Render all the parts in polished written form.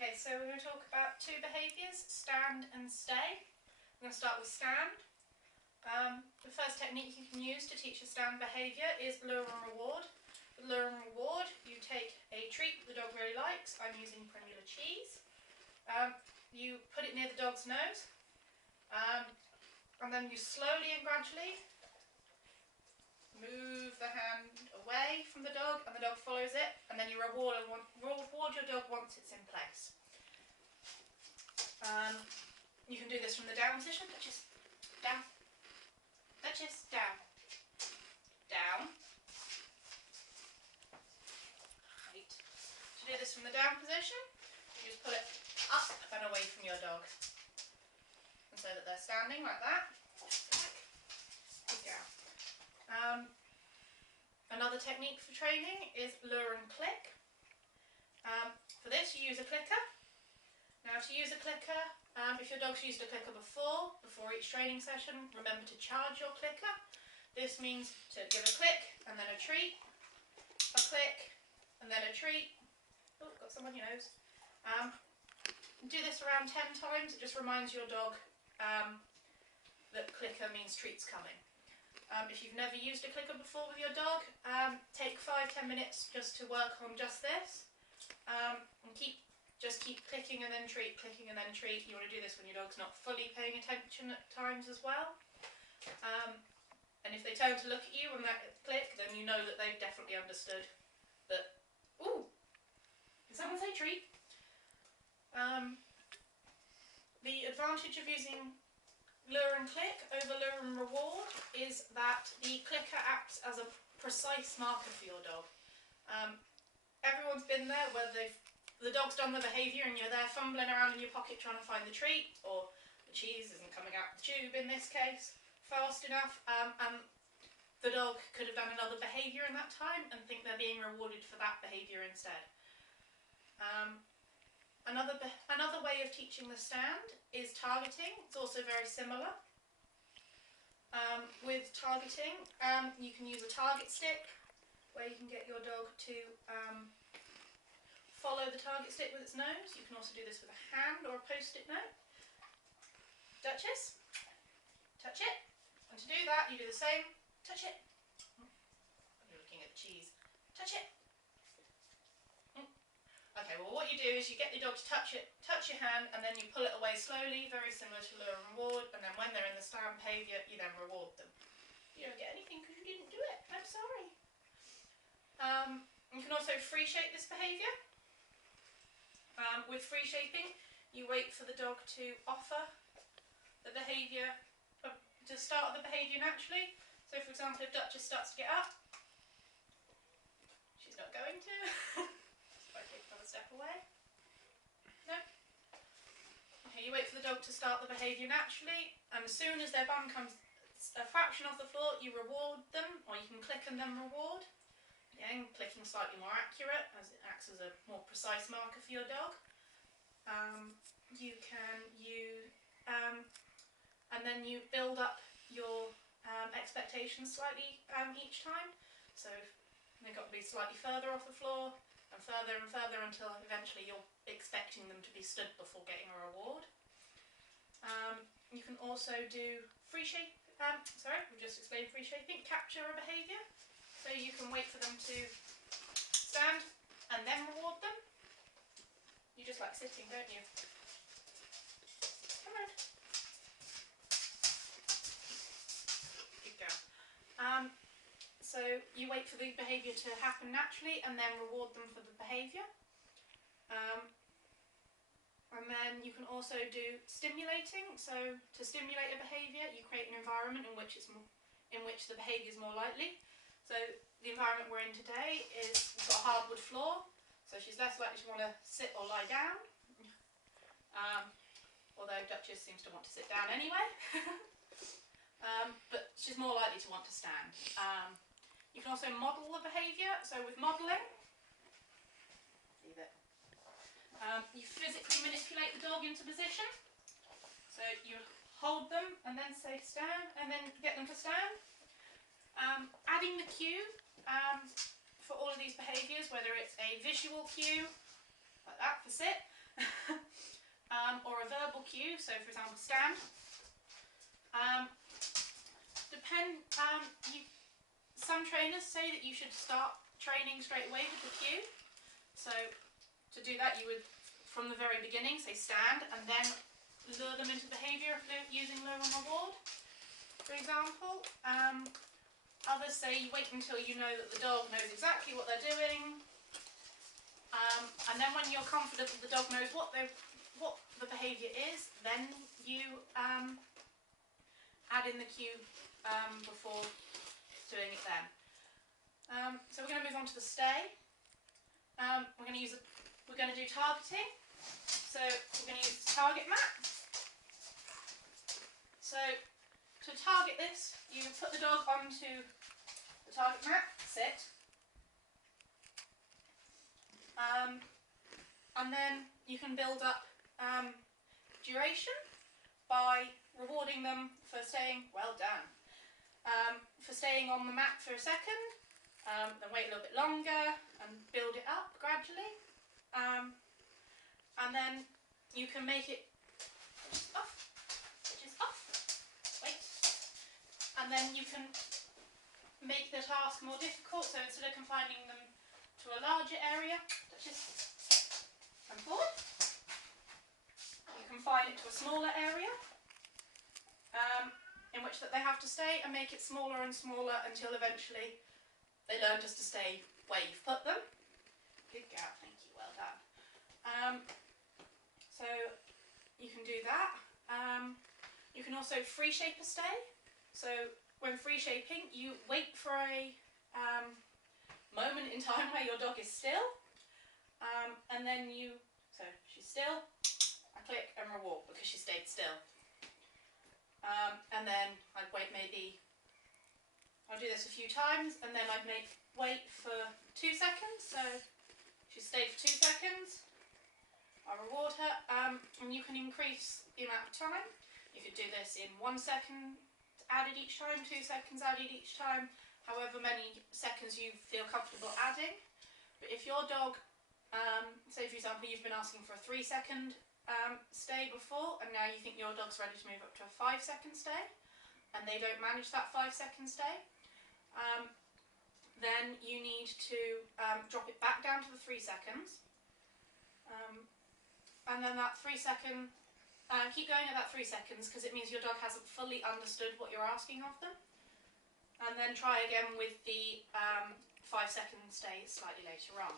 Okay, so we're going to talk about two behaviours, stand and stay. I'm going to start with stand. The first technique you can use to teach a stand behaviour is lure and reward. With lure and reward, you take a treat that the dog really likes. I'm using Primula cheese. You put it near the dog's nose, and then you slowly and gradually move the hand away from the dog, and the dog follows it, and then you reward your dog once it's in place. You can do this from the down position, Duchess, down, Duchess, down, down. Right. To do this from the down position, you just put it up and away from your dog, and so that they're standing like that. Down. Another technique for training is lure and click. For this you use a clicker. Now to use a clicker, if your dog's used a clicker before each training session, remember to charge your clicker. This means to give a click and then a treat, a click and then a treat. Oh, got some on your nose. Do this around 10 times. It just reminds your dog that clicker means treats coming. If you've never used a clicker before with your dog, take 5-10 minutes just to work on just this, and just keep clicking and then treat, clicking and then treat. You want to do this when your dog's not fully paying attention at times as well. And if they turn to look at you and that click, then you know that they've definitely understood that, ooh, did someone say treat? The advantage of using lure and click over lure and reward is that the clicker acts as a precise marker for your dog. Everyone's been there where the dog's done the behaviour and you're there fumbling around in your pocket trying to find the treat, or the cheese isn't coming out the tube in this case fast enough, and the dog could have done another behaviour in that time and think they're being rewarded for that behaviour instead. Another way of teaching the stand is targeting. It's also very similar. With targeting, you can use a target stick where you can get your dog to follow the target stick with its nose. You can also do this with a hand or a post-it note. Duchess, touch it. And to do that, you do the same. Touch it. You're looking at the cheese. Touch it. Okay, well what you do is you get the dog to touch your hand, and then you pull it away slowly, very similar to lure and reward, and then when they're in the stand behaviour, you then reward them. You don't get anything because you didn't do it, I'm sorry. You can also free shape this behaviour. With free shaping, you wait for the dog to offer the behaviour, to start the behaviour naturally. So for example, if Duchess starts to get up, she's not going to. If I take another step away. No. Okay, you wait for the dog to start the behaviour naturally, and as soon as their bum comes a fraction off the floor, you reward them, or you can click and then reward. Again, clicking slightly more accurate, as it acts as a more precise marker for your dog. You can use, and then you build up your expectations slightly each time. So they've got to be slightly further off the floor, and further until eventually you're expecting them to be stood before getting a reward. You can also do free shape, we've just explained free shaping, capture a behaviour. So you can wait for them to stand and then reward them. You just like sitting, don't you? Come on. Good girl. So you wait for the behaviour to happen naturally and then reward them for the behaviour. And then you can also do stimulating. So to stimulate a behaviour, you create an environment in which the behaviour is more likely. So the environment we're in today is, we've got a hardwood floor, so she's less likely to want to sit or lie down. Although Duchess seems to want to sit down anyway. But she's more likely to want to stand. You can also model the behaviour. So with modelling, leave it. You physically manipulate the dog into position. So you hold them and then say stand, and then get them to stand. Adding the cue for all of these behaviours, whether it's a visual cue, like that for sit, or a verbal cue, so for example stand. Some trainers say that you should start training straight away with the cue. So to do that you would, from the very beginning, say stand and then lure them into behaviour using lure and reward, for example. Others say you wait until you know that the dog knows exactly what they're doing, and then when you're confident that the dog knows what the behaviour is, then you add in the cue before doing it then. So we're going to move on to the stay. We're going to do targeting. So we're going to use the target map. So to target this, you put the dog onto the target map, sit, and then you can build up duration by rewarding them for saying well done. For staying on the map for a second, then wait a little bit longer and build it up gradually. And then you can make it which is off, wait. And then you can make the task more difficult, so instead of confining them to a larger area, just come forward, you confine it to a smaller area. In which that they have to stay and make it smaller and smaller until eventually they learn just to stay where you've put them. Good girl, thank you, well done. So you can do that. You can also free shape a stay. So when free shaping, you wait for a moment in time where your dog is still, and then so she's still, I click and reward because she stayed still. And then I'd wait I'll do this a few times, and then I'd wait for 2 seconds, so she stayed for 2 seconds, I'll reward her, and you can increase the amount of time. You could do this in 1 second added each time, 2 seconds added each time, however many seconds you feel comfortable adding. But if your dog, say for example you've been asking for a 3-second stay before, and now you think your dog's ready to move up to a 5-second stay, and they don't manage that 5-second stay, then you need to drop it back down to the 3 seconds, and then that 3 second, keep going at that 3 seconds because it means your dog hasn't fully understood what you're asking of them, and then try again with the 5-second stay slightly later on.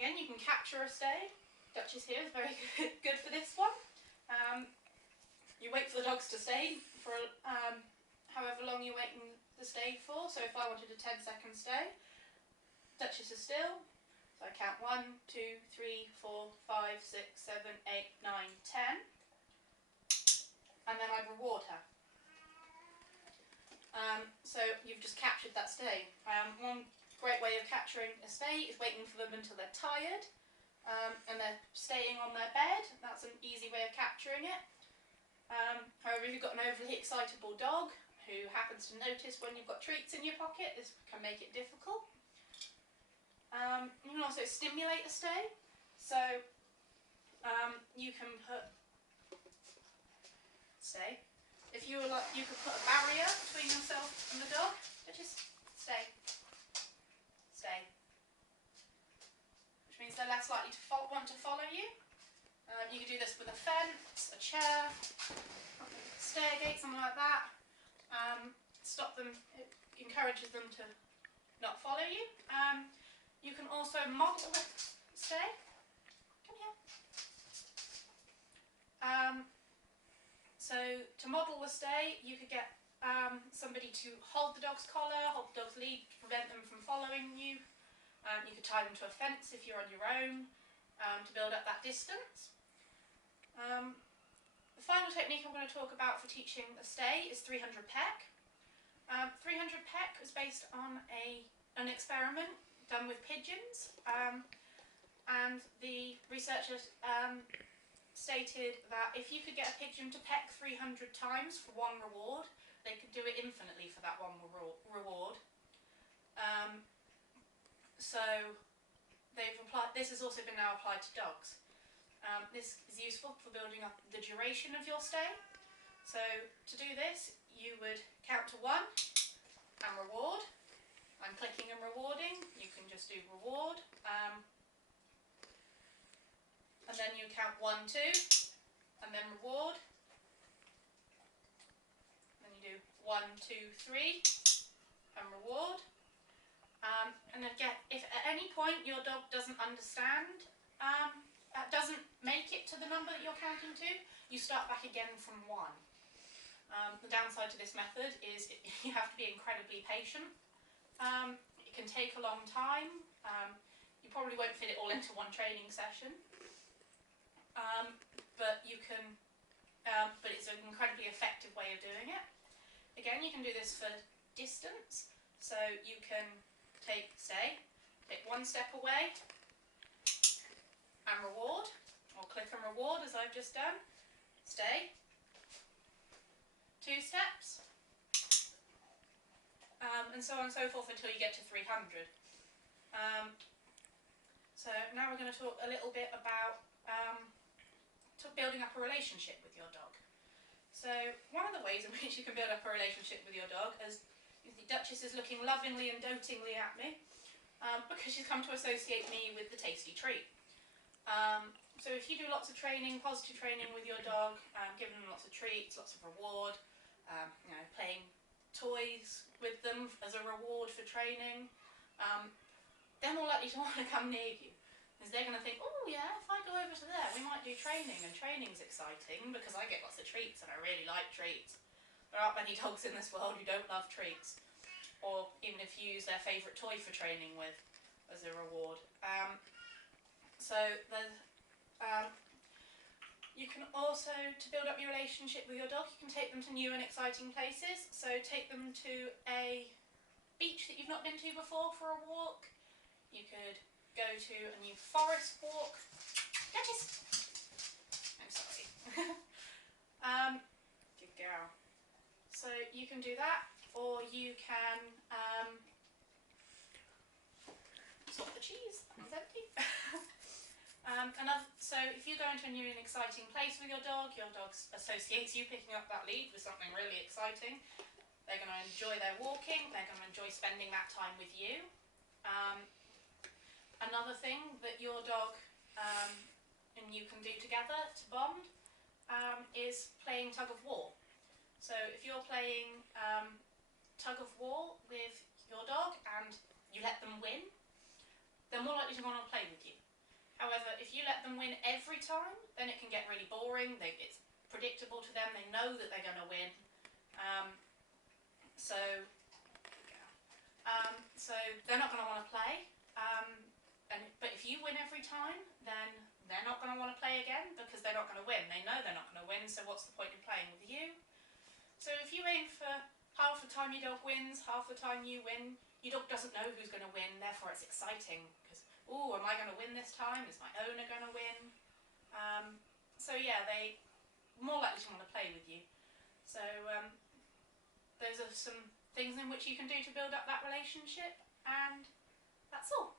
Again, you can capture a stay. Duchess here is very good for this one. You wait for the dogs to stay for however long you're waiting the stay for. So if I wanted a 10-second stay, Duchess is still. So I count 1, 2, 3, 4, 5, 6, 7, 8, 9, 10. And then I'd reward her. So you've just captured that stay. One great way of capturing a stay is waiting for them until they're tired. And they're staying on their bed. That's an easy way of capturing it. However, if you've got an overly excitable dog who happens to notice when you've got treats in your pocket, this can make it difficult. You can also stimulate a stay. So you can put, say, if you were like, you could put a barrier between yourself and the dog. Just stay, stay. Means they're less likely to want to follow you. You could do this with a fence, a chair, a stair gate, something like that. Stop them, it encourages them to not follow you. You can also model the stay. Come here. So to model the stay, you could get somebody to hold the dog's collar, hold the dog's lead to prevent them from following you. You could tie them to a fence if you're on your own to build up that distance. The final technique I'm going to talk about for teaching a stay is 300 peck. 300 peck was based on an experiment done with pigeons, and the researchers stated that if you could get a pigeon to peck 300 times for 1 reward, they could do it infinitely for that 1 reward. So they've this has also been now applied to dogs. This is useful for building up the duration of your stay. So to do this, you would count to 1 and reward. I'm clicking and rewarding. You can just do reward. And then you count 1, 2, and then reward. Then you do 1, 2, 3, and reward. And again, if at any point your dog doesn't understand, doesn't make it to the number that you're counting to, you start back again from 1. The downside to this method is you have to be incredibly patient. It can take a long time. You probably won't fit it all into one training session, but it's an incredibly effective way of doing it. Again, you can do this for distance, so you can take 1 step away and reward, or click and reward as I've just done, stay, 2 steps, and so on and so forth until you get to 300. So now we're going to talk a little bit about building up a relationship with your dog. So one of the ways in which you can build up a relationship with your dog, as the Duchess is looking lovingly and dotingly at me, because she's come to associate me with the tasty treat. So if you do lots of training, positive training with your dog, giving them lots of treats, lots of reward, playing toys with them as a reward for training, they're more likely to want to come near you. Because they're going to think, oh yeah, if I go over to there, we might do training, and training's exciting because I get lots of treats and I really like treats. There aren't many dogs in this world who don't love treats, or even if you use their favourite toy for training with as a reward. You can also, to build up your relationship with your dog, you can take them to new and exciting places. So take them to a beach that you've not been to before for a walk. You could go to a new forest walk. Duchess! I'm sorry. Good girl. So you can do that, or you can swap the cheese. That was empty. So if you go into a new and exciting place with your dog associates you picking up that lead with something really exciting. They're going to enjoy their walking, they're going to enjoy spending that time with you. Another thing that your dog and you can do together to bond is playing tug of war. So if you're playing tug of war with your dog and you let them win, they're more likely to want to play with you. However, if you let them win every time, then it can get really boring. It's predictable to them. They know that they're going to win. So they're not going to want to play. But if you win every time, then they're not going to want to play again because they're not going to win. They know they're not going to win, so what's the point in playing with you? So if you aim for half the time your dog wins, half the time you win, your dog doesn't know who's going to win, therefore it's exciting because, ooh, am I going to win this time? Is my owner going to win? So yeah, they more likely to want to play with you. So those are some things in which you can do to build up that relationship, and that's all.